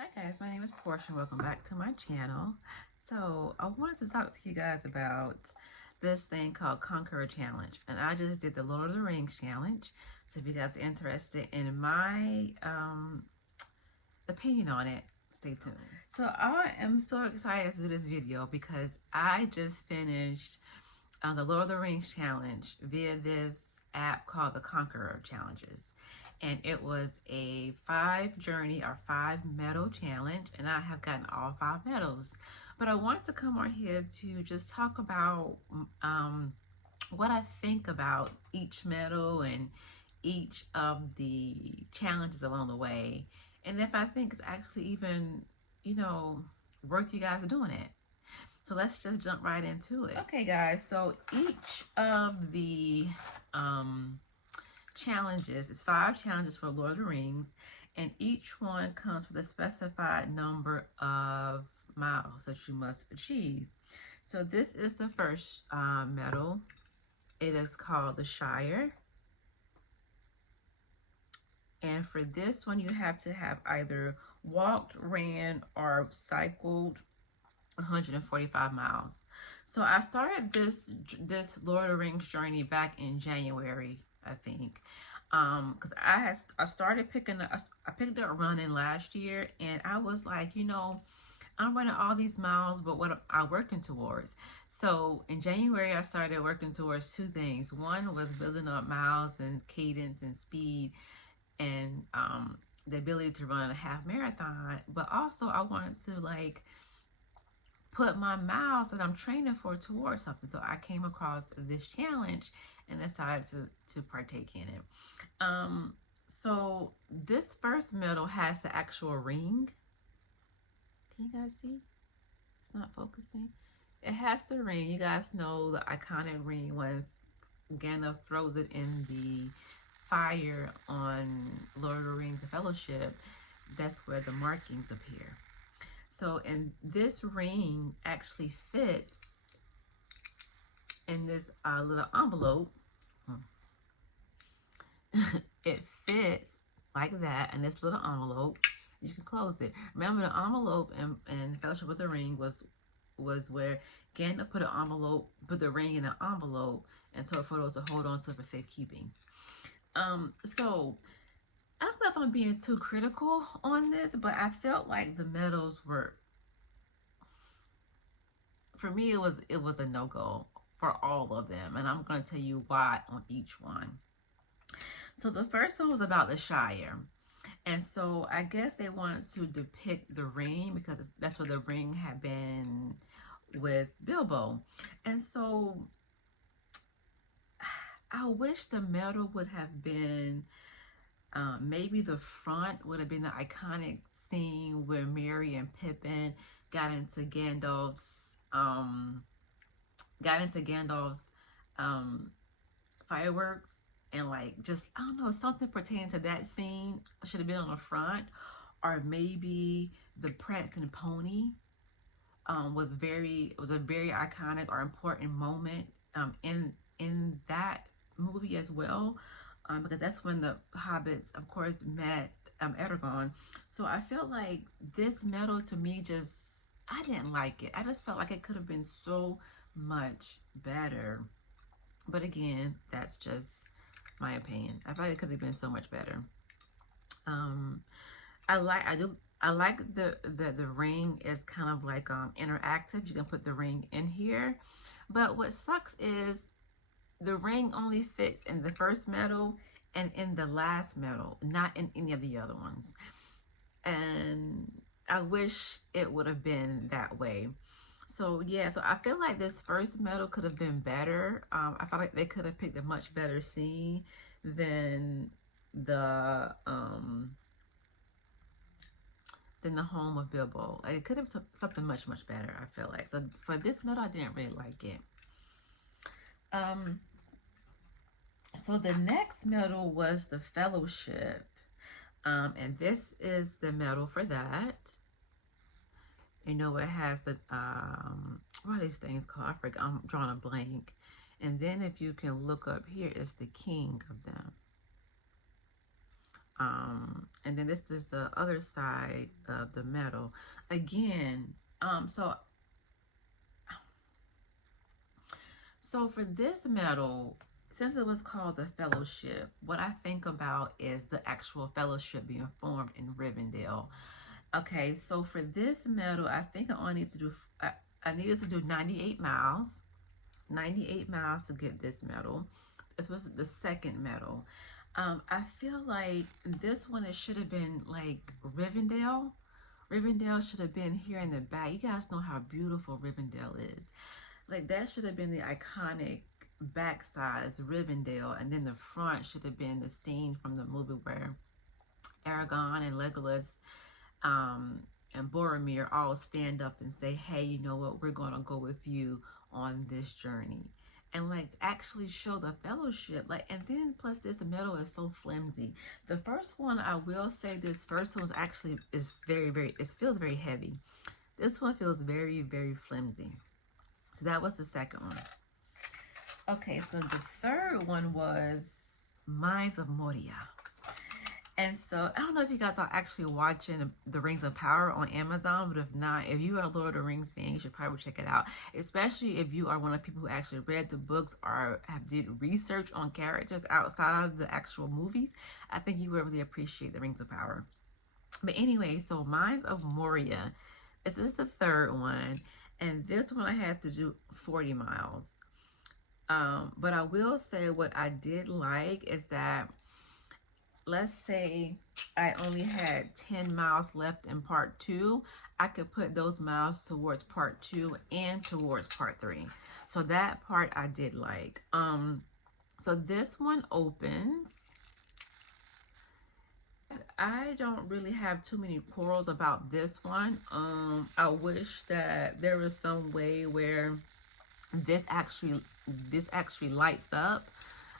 Hi guys, my name is Portia. Welcome back to my channel. So I wanted to talk to you guys about this thing called Conqueror Challenge. And I just did the Lord of the Rings challenge. So if you guys are interested in my opinion on it, stay tuned. So I am so excited to do this video because I just finished the Lord of the Rings challenge via this app called the Conqueror Challenges. And it was a 5 medal challenge, and I have gotten all 5 medals. But I wanted to come on here to just talk about what I think about each medal and each of the challenges along the way, and if I think it's actually even, worth you guys doing it. So let's just jump right into it. Okay, guys, so each of the challenges, it's 5 challenges for Lord of the Rings, and each one comes with a specified number of miles that you must achieve. So this is the first medal. It is called the Shire. And for this one, you have to have either walked, ran, or cycled 145 miles. So I started this Lord of the Rings journey back in January, I think, because I started I picked up running last year, and I was like, I'm running all these miles, but what am I working towards? So in January, I started working towards 2 things. One was building up miles and cadence and speed, and the ability to run a half marathon, but also I wanted to put my miles that I'm training for towards something. So I came across this challenge and decided to partake in it. So this first medal has the actual ring. Can you guys see? It's not focusing. It has the ring. You guys know the iconic ring when Gandalf throws it in the fire on Lord of the Rings: The Fellowship. That's where the markings appear. So, and this ring actually fits in this little envelope. It fits like that in this little envelope. You can close it. Remember, the envelope in Fellowship with the Ring was where Gandalf put the ring in an envelope and told Frodo to hold on to it for safekeeping. So I don't know if I'm being too critical on this, but I felt like the medals were, for me, it was a no-go for all of them, and I'm going to tell you why on each one. So the first one was about the Shire, and so I guess they wanted to depict the ring because that's where the ring had been with Bilbo, and so I wish the medal would have been maybe the front would have been the iconic scene where Merry and Pippin got into Gandalf's fireworks, and just, I don't know, something pertaining to that scene should have been on the front. Or maybe the Prancing Pony was a very iconic or important moment in that movie as well, because that's when the hobbits, of course, met Aragorn. So I felt like this medal, to me, I didn't like it. I just felt like it could have been so much better. But again, that's just my opinion. I felt like it could have been so much better. I like the ring is kind of like interactive. You can put the ring in here, but what sucks is the ring only fits in the first medal and in the last medal, not in any of the other ones. And I wish it would have been that way. So yeah, so I feel like this first medal could have been better. I felt like they could have picked a much better scene than the home of Bilbo. Like, it could have something much better, I feel like. So for this medal, I didn't really like it. So the next medal was the Fellowship, and this is the medal for that. You know, it has the what are these things called? I forget. I'm drawing a blank. And then if you can look up here, it's the king of them. And then this is the other side of the medal. Again, so for this medal, since it was called the fellowship, what I think about is the actual fellowship being formed in Rivendell. Okay, so for this medal, I think I only need to do, I needed to do 98 miles. 98 miles to get this medal. This was the second medal. I feel like this one, it should have been like Rivendell. Rivendell should have been here in the back. You guys know how beautiful Rivendell is. Like that should have been the iconic backside is Rivendell, and then the front should have been the scene from the movie where Aragorn and Legolas and Boromir all stand up and say, hey, you know what, we're going to go with you on this journey. And like actually show the fellowship, like, and then plus this, the metal is so flimsy. The first one, I will say, this first one is very, it feels very heavy. This one feels very, very flimsy. So that was the second one. Okay, so the third one was Mines of Moria. And so I don't know if you guys are actually watching The Rings of Power on Amazon, but if not, if you are a Lord of the Rings fan, you should probably check it out. Especially if you are one of the people who actually read the books or did research on characters outside of the actual movies. I think you would really appreciate The Rings of Power. But anyway, so Mines of Moria, this is the third one. And this one I had to do 40 miles. But I will say what I did like is that, let's say I only had 10 miles left in part 2, I could put those miles towards part 2 and towards part 3. So that part I did like. So this one opens. I don't really have too many quarrels about this one. I wish that there was some way where this actually lights up.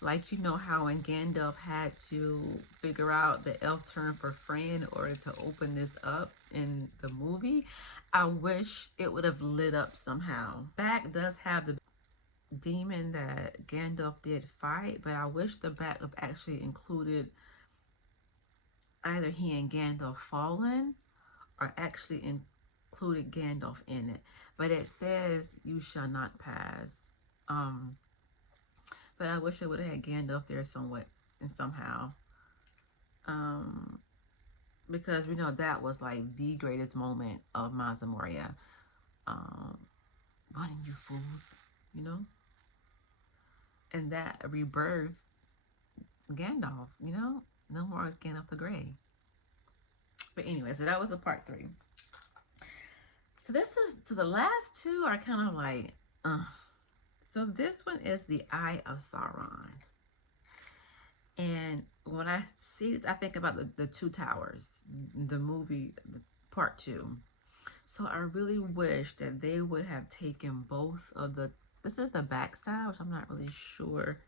Like, you know how when Gandalf had to figure out the elf term for friend in order to open this up in the movie, I wish it would have lit up somehow. Back does have the demon that Gandalf did fight, but I wish the back have actually included either he and Gandalf fallen or actually included Gandalf in it. But it says you shall not pass. But I wish it would have had Gandalf there somewhat and somehow. Because we know that was like the greatest moment of Mines of Moria. Running, you fools, you know? And that rebirthed Gandalf, you know? No more Gandalf the Grey. But anyway, so that was a part 3. So the last two are kind of like, So this one is the Eye of Sauron. And when I see it, I think about the Two Towers, the movie, part 2. So I really wish that they would have taken both of this is the back side, which I'm not really sure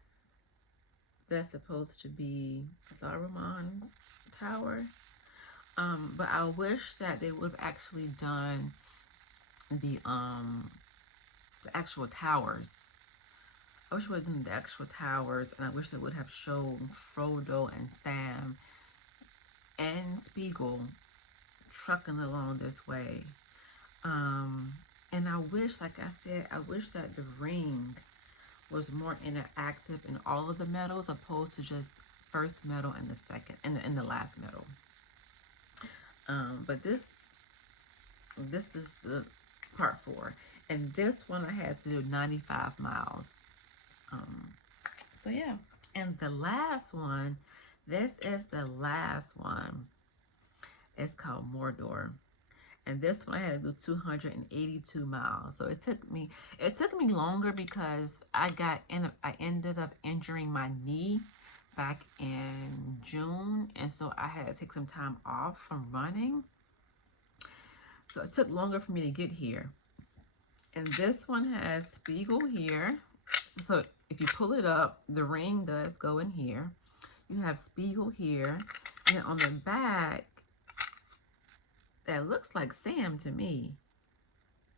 that's supposed to be Saruman's tower. But I wish that they would have actually done the actual towers. I wish we would have done the actual towers, and I wish they would have shown Frodo and Sam and Spiegel trucking along this way. And I wish, like I said, I wish that the ring was more interactive in all of the medals, opposed to just first medal and the second and the last medal. But this is the part 4, and this one I had to do 95 miles. So yeah, and the last one, this is the last one. It's called Mordor, and this one I had to do 282 miles. So it took me longer because I ended up injuring my knee back in June, and so I had to take some time off from running. So it took longer for me to get here. And this one has Spiegel here. So if you pull it up, the ring does go in here. You have Spiegel here. And then on the back, that looks like Sam to me.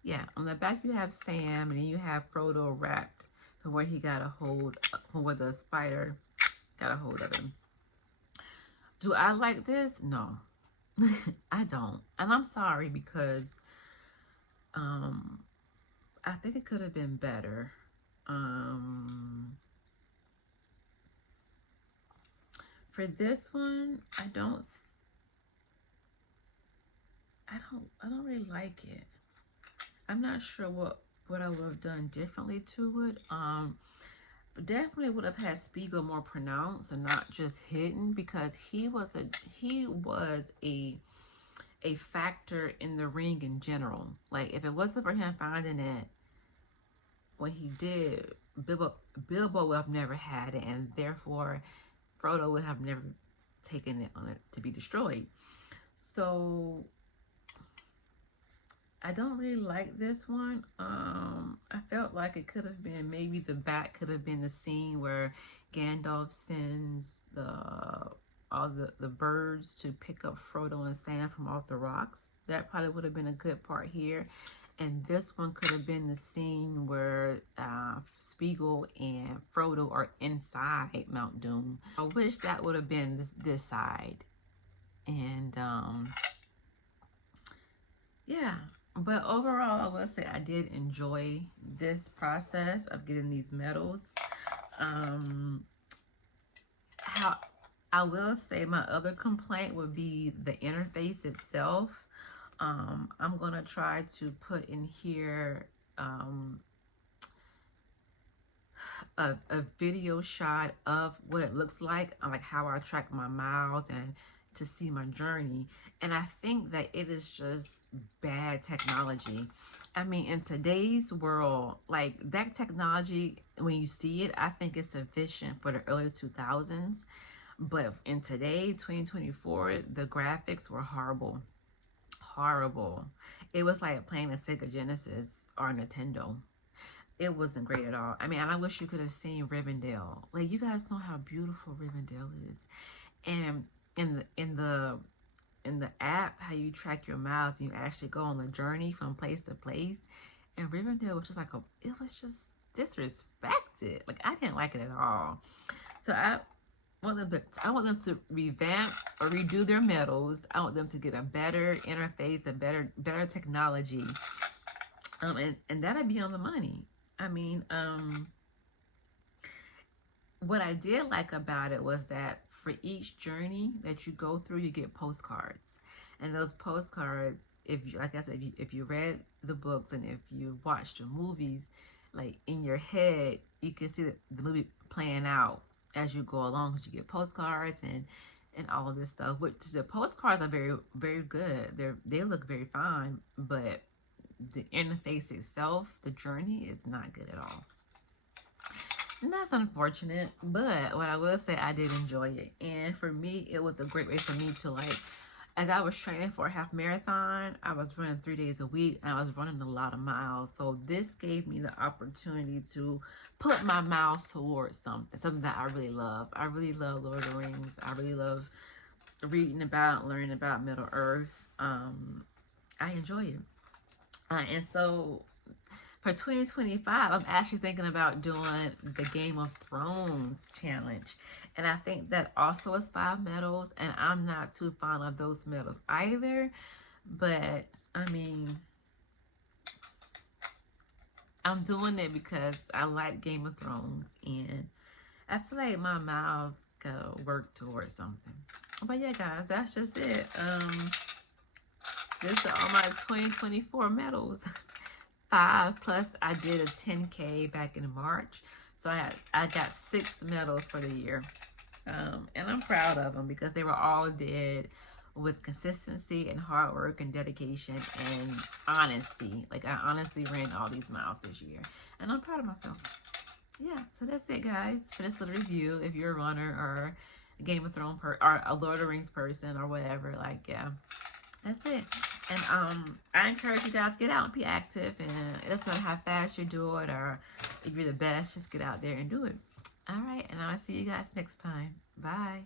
Yeah, on the back you have Sam, and then you have Frodo wrapped from where he got a hold, from where the spider got a hold of him. Do I like this? No. I don't. And I'm sorry because I think it could have been better. For this one, I don't really like it. I'm not sure what I would have done differently to it. Definitely would have had Spiegel more pronounced and not just hidden, because he was a factor in the ring in general. Like, if it wasn't for him finding it when he did, Bilbo would have never had it, and therefore Frodo would have never taken it on it to be destroyed. So I don't really like this one. I felt like it could have been, maybe the back could have been the scene where Gandalf sends all the birds to pick up Frodo and Sam from off the rocks. That probably would have been a good part here. And this one could have been the scene where Spiegel and Frodo are inside Mount Doom. I wish that would have been this side. And yeah. But overall, I will say I did enjoy this process of getting these medals. How I will say my other complaint would be the interface itself. I'm going to try to put in here a video shot of what it looks like how I track my miles and to see my journey. And I think that it is just bad technology. I mean, in today's world, like, that technology, when you see it, I think it's sufficient for the early 2000s. But in today, 2024, the graphics were horrible. Horrible. It was like playing a Sega Genesis or Nintendo. It wasn't great at all. I mean, and I wish you could have seen Rivendell. Like, you guys know how beautiful Rivendell is. And in the app, how you track your miles, and you actually go on the journey from place to place. And Rivendell was just like it was just disrespected. Like, I didn't like it at all. So I want them to revamp or redo their medals. I want them to get a better interface, a better technology. And that'd be on the money. I mean, what I did like about it was that for each journey that you go through, you get postcards. And those postcards, like I said, if you read the books and if you watched the movies, like, in your head, you can see the movie playing out as you go along, because you get postcards and all of this stuff. Which the postcards are very, very good. They look very fine, but the interface itself, the journey, is not good at all. And that's unfortunate, but what I will say, I did enjoy it. And for me, it was a great way for me to, like, as I was training for a half marathon, I was running 3 days a week, and I was running a lot of miles. So this gave me the opportunity to put my miles towards something that I really love. I really love Lord of the Rings. I really love reading about, learning about Middle Earth. I enjoy it. And so for 2025, I'm actually thinking about doing the Game of Thrones challenge. And I think that also is 5 medals. And I'm not too fond of those medals either. But, I mean, I'm doing it because I like Game of Thrones. And I feel like my miles go work towards something. But yeah, guys, that's just it. This are all my 2024 medals. 5 plus I did a 10K back in March. So I got 6 medals for the year. And I'm proud of them because they were all did with consistency and hard work and dedication and honesty. Like, I honestly ran all these miles this year. And I'm proud of myself. Yeah, so that's it, guys, for this little review. If you're a runner or a Game of Thrones or a Lord of the Rings person or whatever, like, yeah, that's it. And I encourage you guys to get out and be active. And it doesn't matter how fast you do it or if you're the best, just get out there and do it. All right, and I'll see you guys next time. Bye.